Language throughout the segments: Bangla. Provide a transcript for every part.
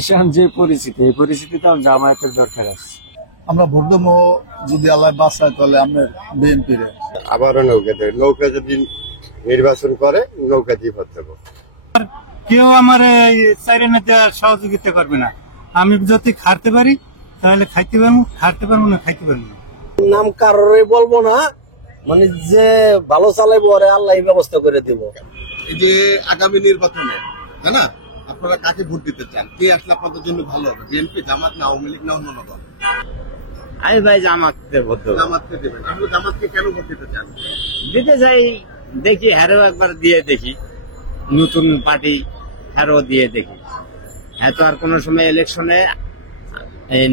এখন যে পরিস্থিতি, এই পরিস্থিতিতে জামায়াতের দরকার আছে। আমরা ভোট দেবো যদি আল্লাহ বাঁচায়, তাহলে আমরা বিএনপি রে আবারও নৌকা যদি নির্বাচন করে নৌকা দিয়ে ভোট দেবো। কেউ আমার চাইরে নেতা সহযোগিতা করবে না। আমি যদি খাটতে পারি তাহলে খাইতে পারবো, খাটতে পারবো না খাইতে পারবো না। নাম কারোরই বলবো না, মানে যে ভালো চালাইবো ওরে আল্লাহ ব্যবস্থা করে দিব। এই যে আগামী নির্বাচনে, তাই না, আপনারা কাকে ভোট দিতে চান? কে আসলে আপনাদের জন্য ভালো হবে? বিএনপি, জামাত, না আওয়ামী লীগ, না অন্য দল? আমি ভাই জামাতকে ভোট দেবো। জামাতকে দেবেন। আপনি জামাতকে কেন ভোট দিতে চান? দিতে যাই, দেখি হ্যারো একবার দিয়ে দেখি, নতুন পার্টি হ্যারো দিয়ে দেখি। হ্যাঁ, তো আর কোন সময় ইলেকশনে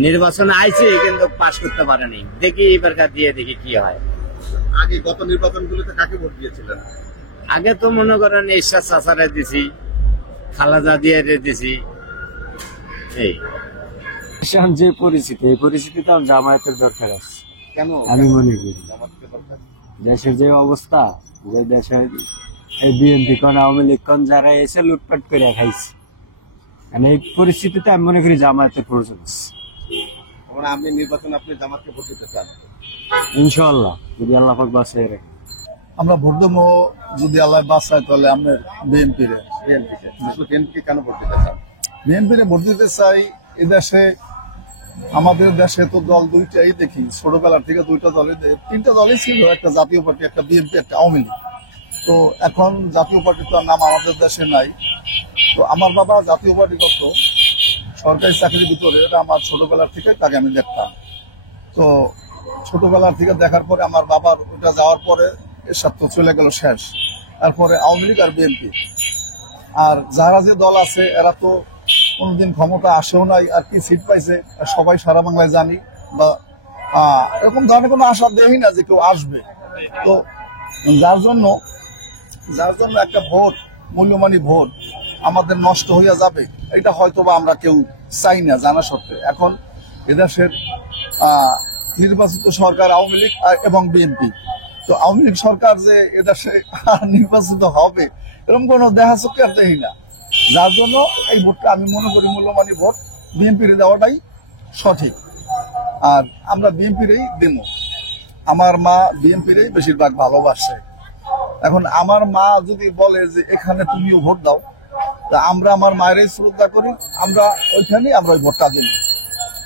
নির্বাচনে আইছে কিন্তু পাশ করতে পারেনি, দেখি এবারকার দিয়ে দেখি কি হয়। আগে গত নির্বাচনগুলোতে কাকে ভোট দিয়েছিলেন? আগে তো মনে করেন ঈশ্বর চাচারে দিছি, খালাজা দিয়ে দিছি। এই এখন যে পরিস্থিতি, এই পরিস্থিতিতে জামায়াতের দরকার আছে। কেন আমি মনে করি জামাতকে দরকার? দেশের যে অবস্থা, যে দেশের এই বিএনপি কোন আওয়ামী লীগ কোন যারা এসে লুটপাট করে খাইছে, এই পরিস্থিতিতে আমি মনে করি জামায়াতের প্রয়োজন আছে। মানে আপনি নির্বাচনে আপনি জামাতকে ভোট দিতে চান? ইনশাআল্লাহ, যদি আল্লাহ পাক বাঁচিয়ে রাখে। আমরা ভোট দেবো যদি আল্লাহ বাঁচায়, তাহলে আমরা বিএনপি রে বিএনপিকে। আসলে বিএনপি কেন ভোট দিতে চান? বিএনপি রে ভোট দিতে চাই। এদেশে, আমাদের দেশে তো দল দুইটাই দেখি, ছোটবেলার থেকে দুইটা দলই, তিনটা দলই ছিল, একটা জাতীয় পার্টি, একটা বিএনপি, একটা আওয়ামী লীগ। তো এখন জাতীয় পার্টির নাম আমাদের দেশে নাই। তো আমার বাবা জাতীয় পার্টি করত, সরকারি চাকরির ভিতরে, এটা আমার ছোটবেলার থেকে তাকে আমি দেখতাম। তো ছোটবেলার থেকে দেখার পরে আমার বাবার ওটা যাওয়ার পরে এসব তো চলে গেল শেষ। তারপরে আওয়ামী লীগ আর বিএনপি। আর যারা যে দল আছে এরা তো কোনদিন ক্ষমতা আসেও নাই, আর কি সিট পাইছে সবাই সারা বাংলায় জানি, বা এরকম ধরনের কোনো আশা দেখি না যে কেউ আসবে। তো যার জন্য একটা ভোট, মূল্যমানী ভোট আমাদের নষ্ট হইয়া যাবে, এটা হয়তো বা আমরা কেউ চাই না জানা সত্ত্বে। এখন এদেশের নির্বাচিত সরকার আওয়ামী লীগ এবং বিএনপি। তো আওয়ামী লীগ সরকার যে এদেশে নির্বাচিত হবে এরকম কোনো দেখা চোখে আর দেখি না। যার জন্য এই ভোটটা আমি মনে করি মূল্যমানী ভোট বিএনপির দেওয়াটাই সঠিক। আর আমরা বিএনপিরই দেব। আমার মা বিএনপিরই বেশিরভাগ ভালোবাসে। এখন আমার মা যদি বলে যে এখানে তুমিও ভোট দাও, তা আমরা আমার মায়েরই শ্রদ্ধা করি, আমরা ওইখানেই আমরা ওই ভোটটা দিই।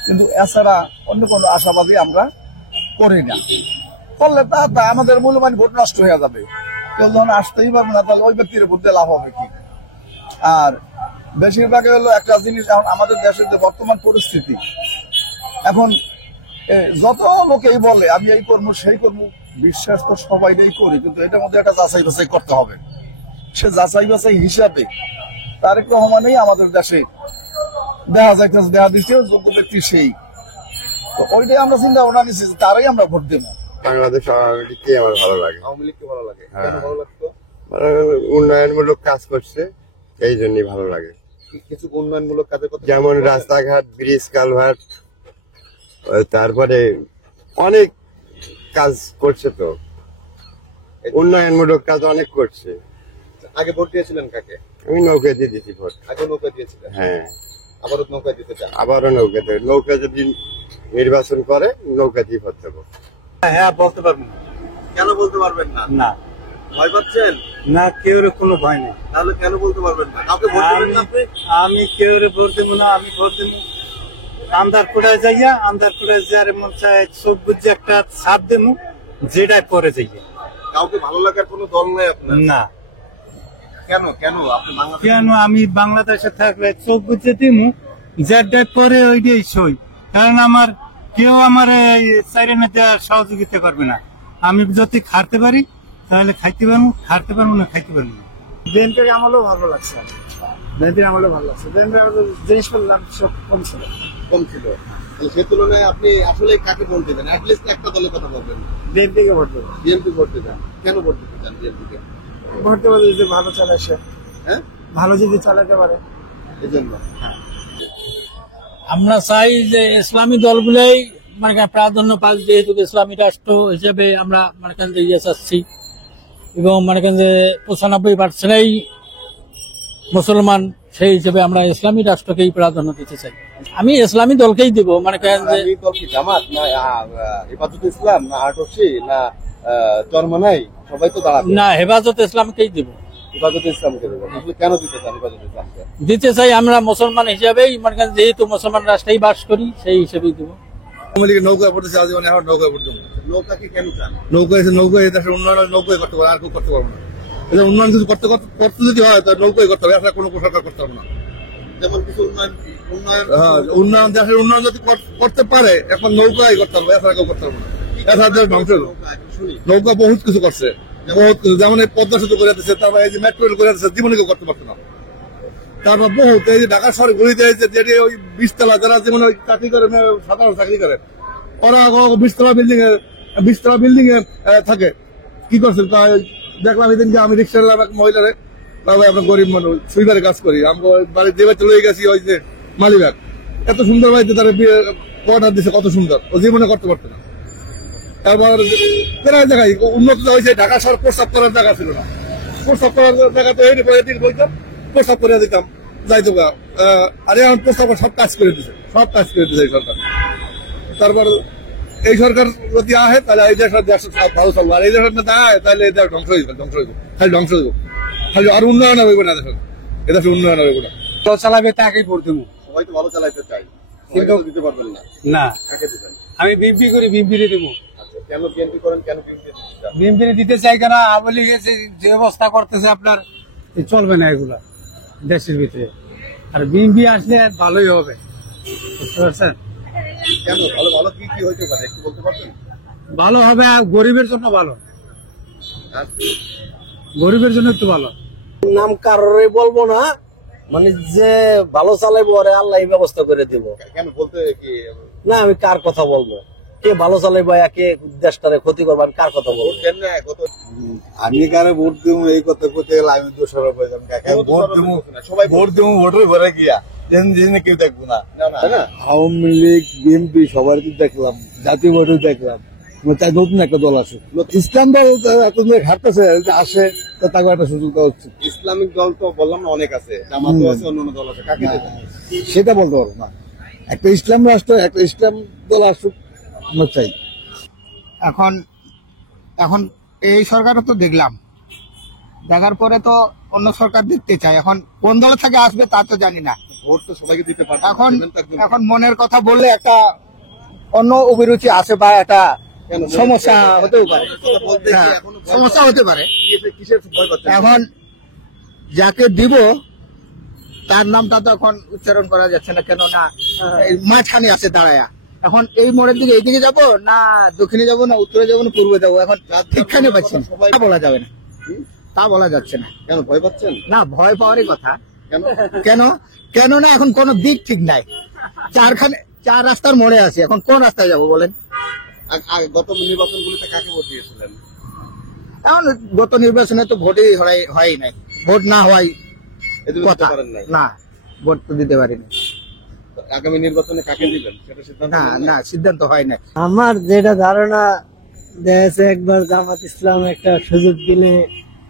কিন্তু এছাড়া অন্য কোনো আশাবাদী আমরা করি না। করলে তা আমাদের মূল্যবান ভোট নষ্ট হয়ে যাবে, কেউ যখন আসতেই পারবে না, তাহলে ওই ব্যক্তির ভোট দিয়ে লাভ হবে কি? আর বেশিরভাগ হলো একটা জিনিস, এখন আমাদের দেশের যে বর্তমান পরিস্থিতি, এখন যত লোকেই বলে আমি এই করবো সেই করবো, বিশ্বাস তো সবাই করি, কিন্তু এটার মধ্যে একটা যাচাই বাছাই করতে হবে। সে যাচাই বাছাই হিসাবে তারেক রহমানই আমাদের দেশে দেখা যাইতেছে, দেখা দিচ্ছে যোগ্য ব্যক্তি সেই। তো ওইটাই আমরা চিন্তা ভাবনা নিচ্ছি, তারাই আমরা ভোট দেবো। বাংলাদেশ আওয়ামী লীগকে আমার ভালো লাগে। আওয়ামী লীগকে ভালো লাগে? কেন ভালো লাগতো? উন্নয়নমূলক কাজ করছে, এই জন্যই ভালো লাগে। কিছু উন্নয়নমূলক কাজের কথা, যেমন রাস্তাঘাট, ব্রিজ, কালভার্ট, তারপরে অনেক কাজ করছে। তো উন্নয়নমূলক কাজ অনেক করছে। আগে ভোট দিয়েছিলেন কাকে? আমি নৌকা দিয়ে দিয়েছি ভোট। আগে নৌকা দিয়েছিলেন? হ্যাঁ, আবারও নৌকা দিতে চান? আবারও নৌকা যদি নির্বাচন করে নৌকা দিয়ে ভোট দেবো। হ্যাঁ, বলতে পারবো। কেন বলতে পারবেন না? না, ভয় পাচ্ছেন? না, কেউ কোনো ভয় নেই। তাহলে কেন বলতে পারবেন না? কাউকে ভোট দেবেন না আপনি? আমি কেউ ভোট দেবো না। আমি ভোট দেবো আন্দারপুরে যাইয়া, আন্দারপুরে যারে মন চায় চোখ বুঝে একটা ছাপ দেবো, যেটাই পরে যাইয়া। কাউকে ভালো লাগার কোনো দল নাই আপনার? না। কেন কেন আপনি বাংলাদেশ? কেন আমি বাংলাদেশে থাকলে চোখ বুঝে দিমু, যেটাই পরে ওইটাই সই। কারণ আমার কেউ আমার চাইরে নেতা সহযোগিতা করবে না। আমি যদি খাটতে পারি তাহলে খাইতে পারবো, খাটতে পারবো না খাইতে পারবো না। বিএনপির আমলেও ভালো লাগছে, বিএনপির আমলেও ভালো লাগছে। বিএনপির জিনিস বললাম সব কম ছিল। তাহলে সে তুলনায় আপনি আসলে কাকে ভোট দেবেন? অ্যাটলিস্ট একটা দলের কথা বলবেন। বিএনপিকে ভোট দেবো। বিএনপি ভোট দিতে? কেন ভোট দিতে চান বিএনপিকে? ভোট দেবো যদি ভালো চালায় সে, হ্যাঁ, ভালো যদি চালাতে পারে এই জন্য। আমরা চাই যে ইসলামী দলগুলোই মানে প্রাধান্য পাক, যেহেতু ইসলামী রাষ্ট্র হিসেবে আমরা মানে ইয়ে চাচ্ছি, এবং মানে 95% মুসলমান সেই হিসেবে আমরা ইসলামী রাষ্ট্রকেই প্রাধান্য দিতে চাই। আমি ইসলামী দলকেই দিব, মানে করেন যে এই দল কি জামাত না হেফাজত ইসলাম না আটসি না চরমনাই, সবাই তো দাঁড়াবে। না, হেফাজত ইসলামকেই দিব। হেফাজত ইসলামকে দেবেন, আপনি কেন দিতে চান হেফাজত ইসলামকে? দিতে চাই, আমরা মুসলমান হিসাবেই, মানে করেন যেহেতু মুসলমান রাষ্ট্রেই বাস করি, সেই হিসেবেই দিব। নৌকায় পড়তেছে আজীবন, এখন নৌকায় পড়তে নৌকা কি কেন চান? নৌকা এসে নৌকায় দেশের উন্নয়ন নৌকায় করতে পারে, আর কেউ করতে পারবো না। এটা উন্নয়ন যদি করতে যদি হয় তাহলে নৌকায় করতে হবে, আসলে কোনো সরকার করতে পারবো না। যেমন কিছু উন্নয়ন উন্নয়ন দেশের উন্নয়ন যদি করতে পারে এখন নৌকায় করতে পারবে, এছাড়া কেউ করতে পারবো না। এছাড়া দেশ ধ্বংস হলো। নৌকা বহুত কিছু করছে, বহুত কিছু, যেমন এই পদ্মা সেতু করে দিচ্ছে, তারপর এই যে মেট্রো রেল করে দিচ্ছে, জীবনে কেউ করতে পারতো না। তারপর বহুত এই যে ঢাকা শহরে ঘুরে দিয়েছে, যেটি ওই 20 তলা, যারা যেমন ওই চাকরি করে, সাধারণ চাকরি করে, ওরা 20 তলা বিল্ডিং এ থাকে। কি করছেন দেখলাম এদিনকে, আমি রিক্সা মহিলারে, বাবা আমরা গরিব মানুষ, সুইবারে কাজ করি, আমরা বাড়ির যে বাড়িতে লয়ে গেছি, ওই যে মালিবাগ, এত সুন্দর বাড়িতে তারা কোয়ার্টার দিচ্ছে, কত সুন্দর, ও জীবনে করতে পারতো না। তারপর প্রায় জায়গায় উন্নত হয়েছে, ঢাকা শহর প্রস্তাব করার জায়গা ছিল না, প্রস্তাব করার জায়গা তো এদিন বলতাম, প্রস্তাব করে দিতাম যাইতো। আর এখন প্রস্তাব সব কাজ করে দিচ্ছে, সব কাজ করে দিচ্ছে এই সরকার। তারপর এই সরকার যদি আহে তাহলে এই দেশ ভালো চলবো, আর এই দেশের না আয় তাহলে এই দেশ ধ্বংস হয়ে যাবে, খালি ধ্বংস হইব, খালি আর উন্নয়ন হবে না দেশের, এ দেশের উন্নয়ন হবে না। তো চালাবে তাকেই ভোট দেবো। সবাই তো ভালো চালাইতে চাই, কিন্তু দিতে পারবেন না। না, কাকে দিবেন? আমি বিএনপি করি, বিএনপিরে দেবো। আচ্ছা, কেন বিএনপি করেন, কেন বিএনপি? বিএনপিরে দিতে চাই কেন, আওয়ামী লীগ যে অবস্থা করতেছে আপনার, চলবে না এগুলা দেশের ভিতরে। আর বিএনপি আসলে ভালোই হবে, বুঝতে পারছেন? কেন ভালো? ভালো কি কি হইতে পারে একটু বলতে পারবেন? ভালো হবে, আর গরিবের জন্য ভালো, আর গরিবের জন্য একটু ভালো। নাম কারোর বলবো না, মানে যে ভালো চালাইবো আরে আল্লাহ ব্যবস্থা করে দিব। কেন বলতে কি? না, আমি কার কথা বলবো? কে ভালো চালাইবো, কে দেশটারে ক্ষতি করবো, আমি কার কথা বলবো? আমি কারে ভোট দিব এই কথা করতে গেলে আমি দোষারোপ হয়ে যাবো। সবাই ভোট দিব ভোটের ঘরে গিয়া যেদিন কেউ দেখবো না। তাই না? আওয়ামী লীগ বিএনপি সবার দেখলাম, জাতীয় পার্টিও দেখলাম, তাই নতুন একটা দল আসে, ইসলাম দল হাঁটতেছে, আসে তাকে একটা সুযোগ দেওয়া হচ্ছে। ইসলামিক দল তো বললাম না অনেক আছে, জামাতও আছে, অন্যান্য দল আছে, কাকে দেবেন? সেটা বলতে পারবো না। একটা ইসলাম রাষ্ট্র, একটা ইসলাম দল আসুক, আমরা চাই। এখন এই সরকারও তো দেখলাম, দেখার পরে তো অন্য সরকার দেখতে চাই। এখন কোন দল থেকে আসবে তা তো জানি না। ভোট তো সবাইকে দিতে পারবেন, এখন দেবেন তো একদম। এখন মনের কথা বললে একটা অন্য অভিরুচি আছে বা একটা কেন? সমস্যা হতেও পারে, কথা বলতে কি হ্যাঁ, এখনো ভয় সমস্যা হতে পারে। কিসের ভয় পাচ্ছেন? এখন যাকে দিব তার নামটা তো এখন উচ্চারণ করা যাচ্ছে না, কেন না এই মাঝখানে আছে দাঁড়ায়া। এখন এই মোড়ের দিকে এইদিকে যাব না, দক্ষিণে যাব না, উত্তরে যাব না, পূর্বে যাবো, এখন ঠিকখানে পাচ্ছি না, তা বলা যাবে না, তা বলা যাচ্ছে না। কেন ভয় পাচ্ছেন? না, ভয় পাওয়ারই কথা। কেন? কেন কেন না, এখন কোন দিক ঠিক নাই, চার রাস্তার মোড়ে আছে, এখন কোন রাস্তায় যাব বলেন? গত নির্বাচনগুলোতে কাকে ভোট দিয়েছিলেন? এখন গত নির্বাচনে তো ভোটই হয় নাই, ভোট না হওয়াই এদিকে দিতে কথা। পারেন নাই। না, ভোট তো দিতে পারিনি। আগামী নির্বাচনে কাকে দিবেন সেটা সিদ্ধান্ত না নেন নাই? না, সিদ্ধান্ত হয় না। আমার যেটা ধারণা, দেশে একবার জামাত ইসলাম একটা সুযোগ দিলে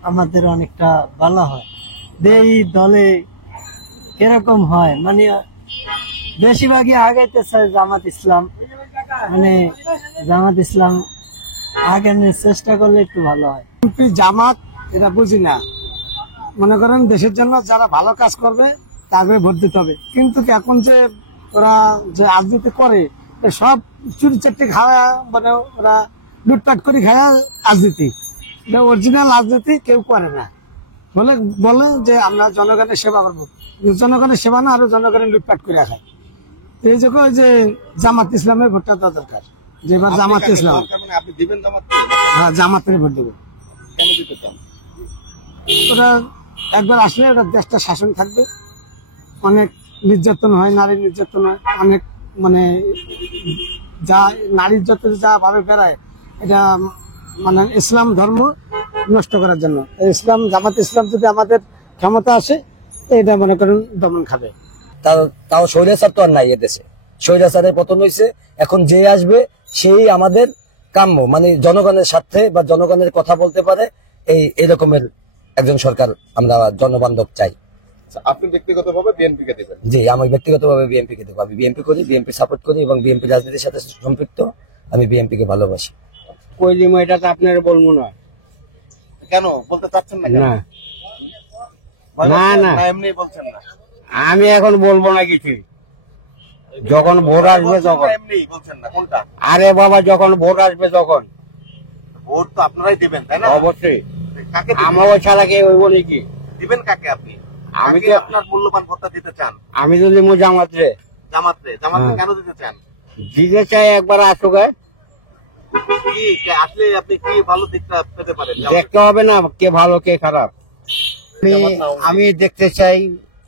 আমাদের অনেকটা ভালো হয়। এই দলে কিরকম হয়, মানে বেশিরভাগই আগাইতে চায় জামাত ইসলাম, মানে জামাত ইসলাম আগানোর চেষ্টা করলে একটু ভালো হয়। জামাত এটা বুঝি না, মনে করেন দেশের জন্য যারা ভালো কাজ করবে তাকে ভোট দিতে হবে। কিন্তু এখন যে ওরা যে রাজনীতি করে, সব চুরি চারটে খাওয়া, মানে ওরা লুটপাট করে খাওয়া রাজনীতি, এটা অরিজিনাল রাজনীতি কেউ করে না। বলে যে আমরা জনগণের সেবা করবো, জনগণের সেবা না, আরো জনগণের লুটপাট করে খায়। এই যে জামাত ইসলামের ভোটটা দেওয়া দরকার, যে এবার জামাত ইসলাম, মানে আপনি দিবেন জামাতকে? হ্যাঁ, জামাতের ভোট দেবো। কেন দিতে চান? ওরা একবার আসলে ওরা দেশটা শাসন থাকবে, অনেক নির্যাতন হয়, নারী নির্যাতন হয় অনেক, মানে যা নারী নির্যাতন যা ভাবে বেড়ায়, এটা মানে ইসলাম ধর্ম নষ্ট করার জন্য। ইসলাম, জামাত ইসলাম যদি আমাদের ক্ষমতা আসে, এটা মনে করেন দমন খাবে। তাও স্বৈরাচার তো আর নাই এদেশে, স্বৈরাচারের পতন হয়েছে, এখন যে আসবে সেই আমাদের কাম্য, মানে জনগণের স্বার্থে বা জনগণের কথা বলতে পারে, এই রকমের একজন সরকার আমরা জনবান্ধব চাই। আপনি ব্যক্তিগতভাবে বিএনপি কে দিবেন? জি, আমি ব্যক্তিগতভাবে বিএনপি কে দেবো। আমি বিএনপি করি, বিএনপি সাপোর্ট করি এবং বিএনপি রাজনীতির সাথে সম্পৃক্ত। আমি বিএনপি কে ভালোবাসি। কইলিম এটা তো আপনার বলবো না। কেন বলতে চাচ্ছেন না? কেন? ভয় না, পাচ্ছেন? না। না এমনি বলছেন না? আমি এখন বলবো না কিছু, যখন ভোট আসবে তখন। এমনি বলছেন না কোনটা? আরে বাবা, যখন ভোট আসবে তখন ভোট তো আপনারাই দিবেন তাই না? অবশ্যই। কাকে দিবেন? আমার ওই ছাড়াকে ওই বলি কি, দিবেন কাকে আপনি? আমি কাকে তো- আপনার মূল্যবান ভোটটা দিতে চান? আমি যদি জামাত রে জামাতে হ্যাঁ। কেন দিতে চান? দিতে চাই একবার আসুক, কি আসলে আপনি কি ভালো দিকটা পেতে পারেন? দেখতে হবে না কে ভালো কে খারাপ। আমি দেখতে চাই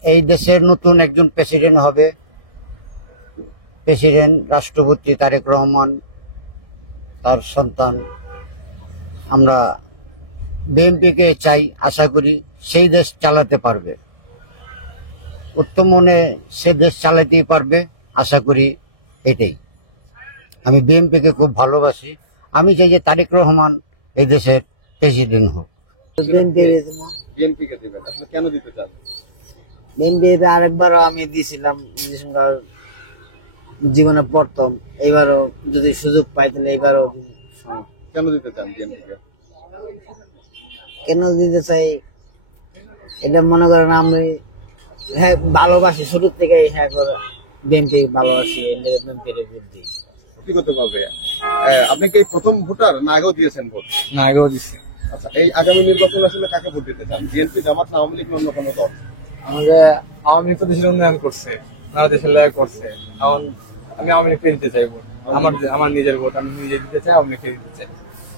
এই দেশের নতুন একজন প্রেসিডেন্ট হবে, প্রেসিডেন্ট রাষ্ট্রপতি তারেক রহমান, তার সন্তান। আমরা বিএনপি কে চাই, আশা করি সেই দেশ চালাতে পারবে, উত্তম মনে সে দেশ চালাতেই পারবে, আশা করি এটাই। আমি বিএনপি কে খুব ভালোবাসি। আমি চাই যে তারেক রহমান এই দেশের প্রেসিডেন্ট হোক। বিএনপি কে দিবেন, আসলে কেন দিতে চান? বিএনপিতে আরেকবারও আমি দিয়েছিলাম, জীবনে প্রথম। এইবারও যদি সুযোগ পাই তাহলে এইবারও। কেন দিতে চান বিএনপি কে? কেন দিতে চাই, এটা মনে করেন আমি হ্যাঁ ভালোবাসি ছোট থেকে, হ্যাঁ বিএনপি ভালোবাসি, বিএনপির ভোট দিই। ব্যক্তিগতভাবে আপনি কি এই প্রথম ভোটার না আগেও দিয়েছেন ভোট? না, আগেও দিচ্ছে। আচ্ছা, এই আগামী নির্বাচন আসলে কাকে ভোট দিতে চান? বিএনপি, জামাত না আওয়ামী লীগ না অন্য কোনো দল? আমাদের আওয়ামী লীগ তো দেশের উন্নয়ন করছে, ওনারা দেশের লেগে করছে। এখন আমি আওয়ামী লীগকে দিতে চাইবো। আমার নিজের ভোট, আমি নিজে দিতে চাই, আওয়ামী লীগকে দিতে চাই।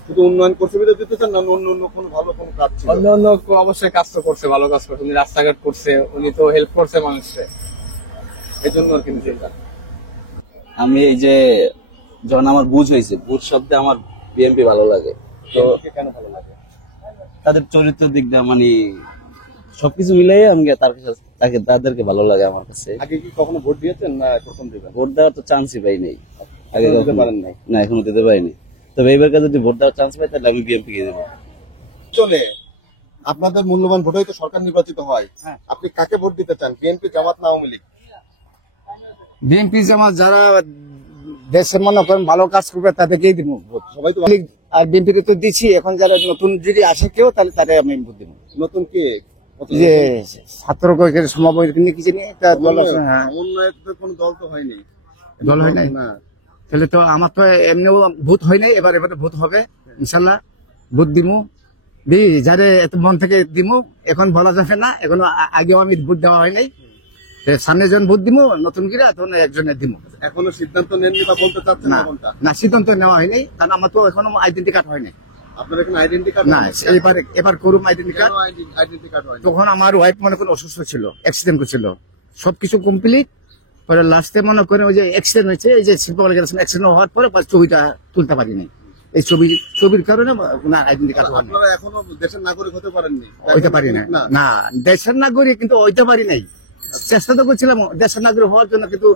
শুধু উন্নয়ন করছে বিধে দিতে চান না অন্য অন্য কোনো ভালো কোনো কাজ ছিল? অন্য অন্য অবশ্যই কাজ তো করছে, ভালো কাজ করছে, উনি রাস্তাঘাট করছে, উনি তো হেল্প করছে মানুষকে, এই জন্য আর কি চিন্তা। আমি এই যে যখন আমার বুঝ হয়েছে, বুঝ শব্দে আমার বিএনপি ভালো লাগে। তো বিএনপি কেন ভালো লাগে? তাদের চরিত্র দিক দিয়ে মানে সবকিছু মিলাই আমি তাদেরকে ভালো লাগে আমার কাছে। আগে কি কখনো ভোট দিয়েছেন না প্রথম দিবেন? ভোট দেওয়ার তো চান্সই পাই নাই, আগে এখনো দিতে কখনো- পারেন নাই? না, এখনো দিতে পারিনি। তবে এইবার যদি ভোট দেওয়ার চান্স পাই তাহলে আমি বিএনপি কে দেবো। চলে আপনাদের মূল্যবান ভোটেই তো সরকার নির্বাচিত হয়, আপনি কাকে ভোট দিতে চান? বিএনপি, জামাত না আওয়ামী লীগ? বিএনপি জামাত যারা দেশের মনে করেন ভালো কাজ করবে তাদেরকেই দিব ভোট। সবাই তো আর বিএনপিকে তো দিচ্ছি, এখন যারা নতুন যদি আসে কেউ তাহলে তাদের আমি ভোট দিব। নতুন কে? যে ছাত্র সমাবেশ কি জানি একটা দল আছে, হ্যাঁ সমন্বয়ের তো কোনো দল তো হয়নি। দল হয় নাই না, তাহলে তো আমার তো এমনিও ভোট হয় নাই, এবারে ভোট হবে ইনশাল্লাহ। ভোট দিমু যারে এত মন থেকে দিমু, এখন বলা যাবে না, এখনো আগেও আমি ভোট দেওয়া হয় নাই। সামনে জন ভোট দিমু নতুন কিরা, তখন একজনের দিমু। এখনো সিদ্ধান্ত নেননি বা বলতে চাচ্ছেন না না কোনটা? না, সিদ্ধান্ত নেওয়া হয়নি, কারণ আমার তো এখনো আইডেন্টি কার্ড হয় নাই। আপনার এখানে আইডেন্টি কার্ড না, এবার করুম আইডেন্টি কার্ড। আইডেন্টি কার্ড হয়নি? তখন আমার ওয়াইফ মনে করেন অসুস্থ ছিল, অ্যাক্সিডেন্ট করছিল, সবকিছু কমপ্লিট। পরে লাস্টে মনে করেন ওই যে অ্যাক্সিডেন্ট হয়েছে, এই যে শিল্পকলা গেছিলাম, অ্যাক্সিডেন্ট হওয়ার পরে ছবিটা তুলতে পারিনি। এই ছবির কারণে ওনার আইডেন্টি কার্ড হয়নি, আপনারা এখনো দেশের নাগরিক হতে পারেননি? হইতে পারি না। না, দেশের নাগরিক কিন্তু হইতে পারি নাই। চেষ্টা তো করছিলাম দেশের নাগরিক হওয়ার জন্য, কিন্তু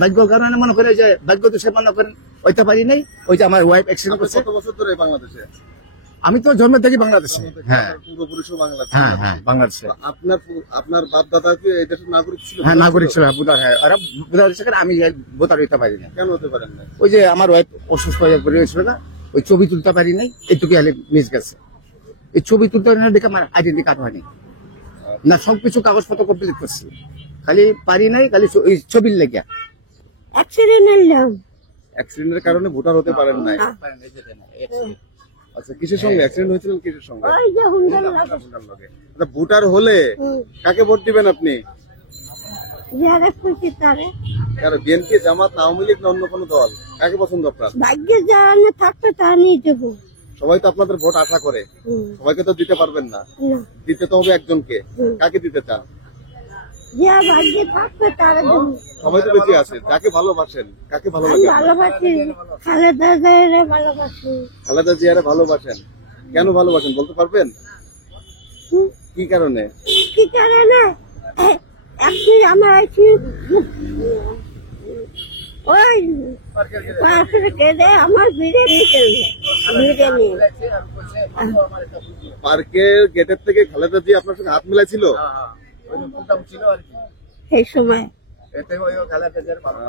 ভাগ্য কারণে মনে করে যে ভাগ্য দোষে মনে করেন হইতে পারি নাই। ওই যে আমার ওয়াইফ অ্যাক্সিডেন্ট আপনি করছে। কত বছর ধরে বাংলাদেশে? আমি তো জন্ম থেকে বাংলাদেশে। হ্যাঁ পূর্বপুরুষও বাংলাদেশ? হ্যাঁ হ্যাঁ, বাংলাদেশে। আপনার বাপ দাদা কি এই দেশের নাগরিক ছিল? হ্যাঁ, নাগরিক ছিল, ভোটার। হ্যাঁ, ওরা ভোটার হয়েছে, আমি ভোটার হইতে পারি না। কেন হতে পারেন না? ওই যে আমার ওয়াইফ অসুস্থ হয়ে পড়েছিল না, ওই ছবি তুলতে পারি নাই, এইটুকু মিস গেছে। এই ছবি তুলতে পারি না দেখে আমার আইডেন্টি কার্ড হয়নি। না, সবকিছু কাগজপত্র কমপ্লিট করছি, খালি পারি নাই, খালি ওই ছবির লেগে। অ্যাক্সিডেন্টের কারণে ভোটার হতে পারেন নাই? আচ্ছা, কিসের সঙ্গে অ্যাক্সিডেন্ট হয়েছিল? কিসের সঙ্গে? ভোটার হলে কাকে ভোট দিবেন আপনি? বিএনপি, জামাত না আওয়ামী লীগ না অন্য কোনো দল? কাকে পছন্দ আপনার? ভাগ্যে যা থাকবে তা নিয়ে দেবো। সবাই তো আপনাদের ভোট আশা করে, সবাইকে তো দিতে পারবেন না, দিতে তো হবে একজনকে। কাকে দিতে চান? যা ভাগ্যে থাকবে তারা দেবো। সবাই তো বেঁচে আছে, যাকে ভালোবাসেন, কাকে ভালো লাগে? ভালোবাসি খালেদা জিয়ারে ভালোবাসি। খালেদা জিয়ারে ভালোবাসেন? কেন ভালোবাসেন বলতে পারবেন? কি কারণে? কি কারণে? একদিন আমার ওই পাশে কেঁদে আমার বিরিয়ানি পার্কের গেটের থেকে খালেদা জিয়া আপনার সঙ্গে হাত মিলাইছিল? ওই যে প্রোগ্রাম ছিল আর কি সেই সময় এতে ওই খালেদা জিয়ার ভালো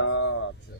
আচ্ছা